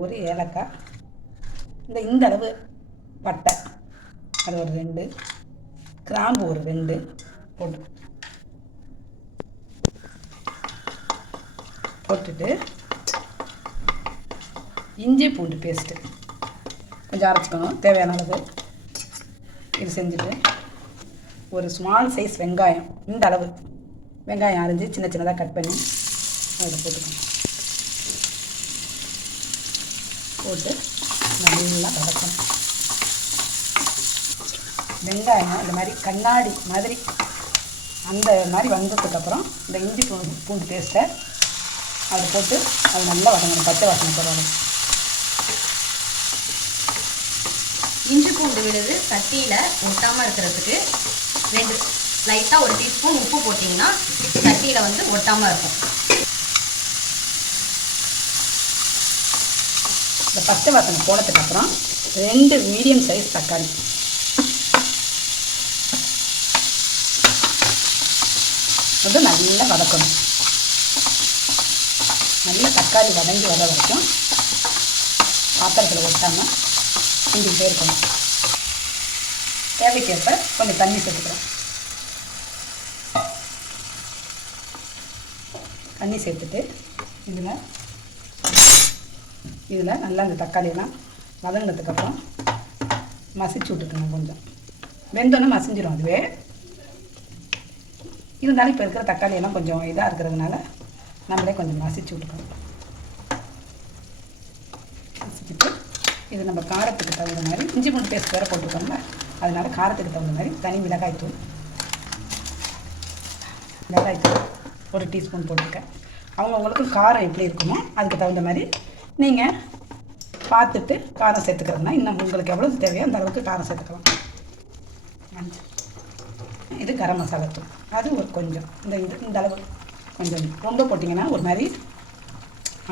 ஒரு ஏலக்காய், இந்த அளவு பட்டை அது ஒரு 2, கிராம்பு ஒரு 2 போட்டுட்டு இஞ்சி பூண்டு பேஸ்ட்டு கொஞ்சம் அரைச்சிக்கணும் தேவையான அளவு. இது செஞ்சுட்டு ஒரு ஸ்மால் சைஸ் வெங்காயம், இந்த அளவு வெங்காயம் அரைஞ்சி சின்ன சின்னதாக கட் பண்ணி அதில் போட்டுக்கணும். போட்டு நல்லா வதக்கணும். வெங்காயம் இந்த மாதிரி கண்ணாடி மாதிரி அந்த மாதிரி வந்ததுக்கப்புறம் இந்த இஞ்சி பூண்டு பேஸ்ட்டை அதை போட்டு அது நல்லா வதங்கணும். பச்சை வாசனை போடுறாங்க. இஞ்சி பூண்டு விழுது சட்டியில் ஒட்டாமல் இருக்கிறதுக்கு லைட்டாக 1 டீஸ்பூன் உப்பு போட்டிங்கன்னா சட்டியில் வந்து ஒட்டாமல் இருக்கும். இந்த பச்சை வாசனை போனதுக்கப்புறம் 2 மீடியம் சைஸ் தக்காளி வந்து நல்லா வதக்கணும். நல்லா தக்காளி வதங்கி வர வரைக்கும் பாத்திரத்தில் ஒட்டாமல் கிண்டிகிட்டே இருக்கணும். தேவைக்கேற்ப கொஞ்சம் தண்ணி சேர்த்துக்கிறோம். தண்ணி சேர்த்துட்டு இதில் நல்லா இந்த தக்காளியெல்லாம் வதங்கினதுக்கப்புறம் மசிச்சு விட்டுக்கணும். கொஞ்சம் வெந்தோன்னே மசிஞ்சிடும். அதுவே இருந்தாலும் இப்போ இருக்கிற தக்காளியெல்லாம் கொஞ்சம் இதாக இருக்கிறதுனால நம்மளே கொஞ்சம் மசிச்சு விட்டுக்கணும். மசிச்சுட்டு இது நம்ம காரத்துக்கு தகுந்த மாதிரி இஞ்சி பூண்டு பேஸ்ட் வேறு போட்டுருக்கோம்ல, அதனால் காரத்துக்கு தகுந்த மாதிரி தனி மிளகாய்த்தூள் 1 டீஸ்பூன் போட்டிருக்கேன். அவங்கவுங்களுக்கு காரம் எப்படி இருக்குமோ அதுக்கு தகுந்த மாதிரி நீங்கள் பார்த்துட்டு காரம் சேர்த்துக்கிறதுனா இன்னும் உங்களுக்கு எவ்வளோ தேவையோ அந்த அளவுக்கு காரம் சேர்த்துக்கலாம். மஞ்சள், இது கரம் மசாலா தூள், அது ஒரு கொஞ்சம் இந்த அளவு கொஞ்சம் ரொம்ப போட்டிங்கன்னா ஒரு மாதிரி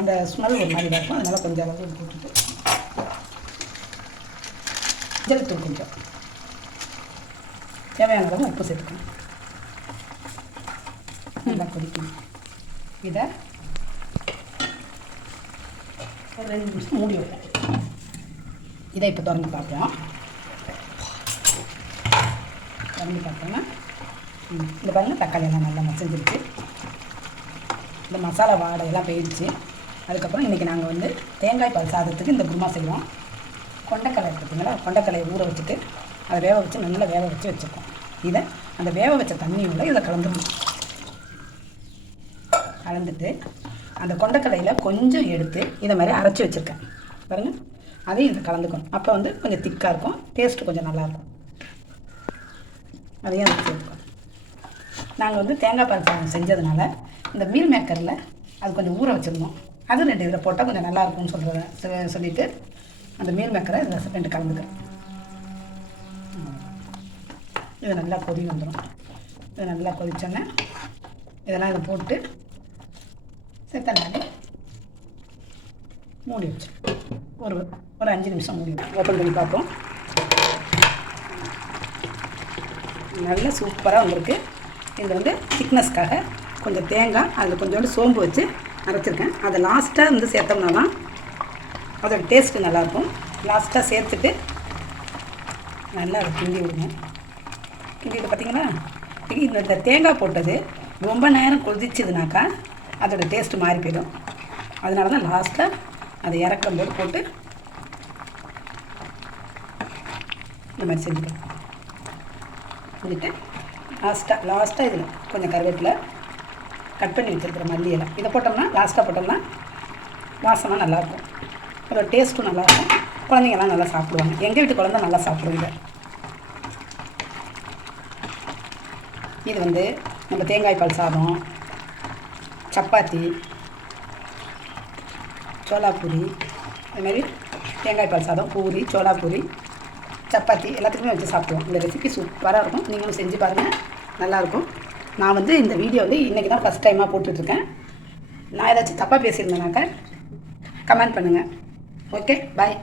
அந்த ஸ்மெல் ஒரு மாதிரி இருக்கும். அதனால் கொஞ்சம் அளவு போட்டுட்டு மஞ்சள் தூள் கொஞ்சம் தேவையான அளவு உப்பு சேர்த்துக்கணும். நல்லா கொதிக்கணும். இதை ஒரு 2 நிமிஷம் மூடி வைப்பேன். இதை இப்போ திறந்து பார்த்தோம். திறந்து பார்த்தோன்னா இந்த பாருங்கள் தக்காளி எல்லாம் நல்லா மசிஞ்சிருச்சு. இந்த மசாலா வாடையெல்லாம் போயிடுச்சு. அதுக்கப்புறம் இன்றைக்கி நாங்கள் வந்து தேங்காய் பால் சாதத்துக்கு இந்த குருமா செய்வோம். கொண்டைக்கடலை பார்த்தீங்களா, கொண்டைக்கடலையை ஊற வச்சுட்டு அதை வேக வச்சு நல்லா வேக வச்சு வச்சுருக்கோம். இதை அந்த வேக வச்ச தண்ணியோட இதை கலந்துடணும். கலந்துட்டு அந்த கொண்டைக்கடலையில் கொஞ்சம் எடுத்து இதை மாதிரி அரைச்சி வச்சுருக்கேன் பாருங்கள், அதையும் இதை கலந்துக்கணும். அப்போ வந்து கொஞ்சம் திக்காக இருக்கும், டேஸ்ட்டு கொஞ்சம் நல்லாயிருக்கும். அதையும் அதை சேர்த்துக்கணும். நாங்கள் வந்து தேங்காய் பால் சாதம் செஞ்சதுனால இந்த மீல் மேக்கரில் அது கொஞ்சம் ஊற வச்சுருந்தோம். அது 2 இதில் போட்டால் கொஞ்சம் நல்லாயிருக்கும்னு சொல்லிவிட்டு அந்த மீல் மேக்கரை இதில் 2 கலந்துக்கிறேன். இது நல்லா கொதி வந்துடும். இது நல்லா கொதிச்சோன்னே இதெல்லாம் இதை போட்டு சேர்த்தனாலே மூடி வச்சு ஒரு 5 நிமிஷம் மூடி ஓப்பன் பண்ணி பார்ப்போம். நல்லா சூப்பராக வந்திருக்கு. இதில் வந்து திக்னஸ்க்காக கொஞ்சம் தேங்காய் அதில் கொஞ்சோண்டு சோம்பு வச்சு அரைச்சிருக்கேன். அதை லாஸ்ட்டாக வந்து சேர்த்தோம்னா தான் அதோட டேஸ்ட்டு நல்லாயிருக்கும். லாஸ்ட்டாக சேர்த்துட்டு நல்லா அதை கிண்டி விடுங்க. கிண்டிட்டு பார்த்தீங்களா, இந்த தேங்காய் போட்டது ரொம்ப நேரம் கொதிச்சுதுனாக்கா அதோட டேஸ்ட்டு மாறி போயிடும். அதனால தான் லாஸ்ட்டாக அதை இறக்கும்போது போட்டு இந்த மாதிரி செஞ்சுக்கலாம். செஞ்சுட்டு லாஸ்ட்டாக இதில் கொஞ்சம் கருவேப்பிலை கட் பண்ணி வச்சுருக்கிற மல்லி இலை இதை போட்டோம்னா லாஸ்ட்டாக போட்டோம்னா வாசமாக நல்லாயிருக்கும். அதோட டேஸ்ட்டும் நல்லாயிருக்கும். குழந்தைங்கள்லாம் நல்லா சாப்பிடுவாங்க. எங்கள் வீட்டு குழந்தை நல்லா சாப்பிடுவாங்க. இது வந்து நம்ம தேங்காய் பால் சாதம், சப்பாத்தி, சோளாப்பூரி, அதுமாரி தேங்காய் பால் சாதம், பூரி, சோளாப்பூரி, சப்பாத்தி எல்லாத்துக்குமே வச்சு சாப்பிடுவோம். இந்த ரெசிபி சூப்பராக இருக்கும். நீங்களும் செஞ்சு பாருங்கள், நல்லாயிருக்கும். நான் வந்து இந்த வீடியோ வந்து இன்றைக்கி தான் ஃபஸ்ட் டைமாக போட்டுட்ருக்கேன். நான் ஏதாச்சும் தப்பாக பேசியிருந்தேனாக்கா கமெண்ட் பண்ணுங்கள். ஓகே, பாய்.